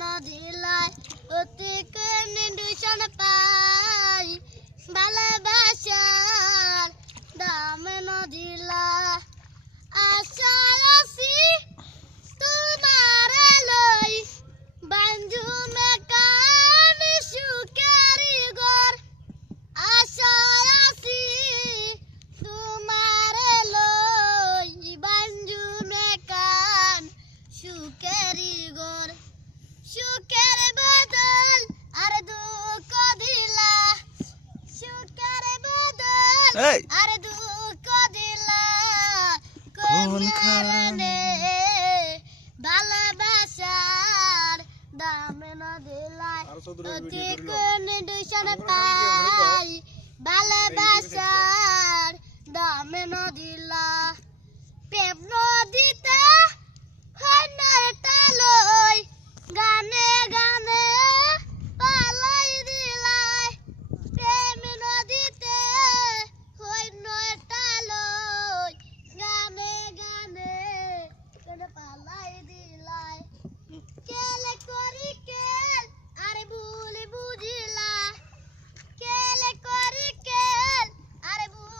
tuition জেলায় অতি কেন টিউশন আরে দুঃখ দিলা ভালোবাসার দাম না দিলাই পাই ভালোবাসার দাম না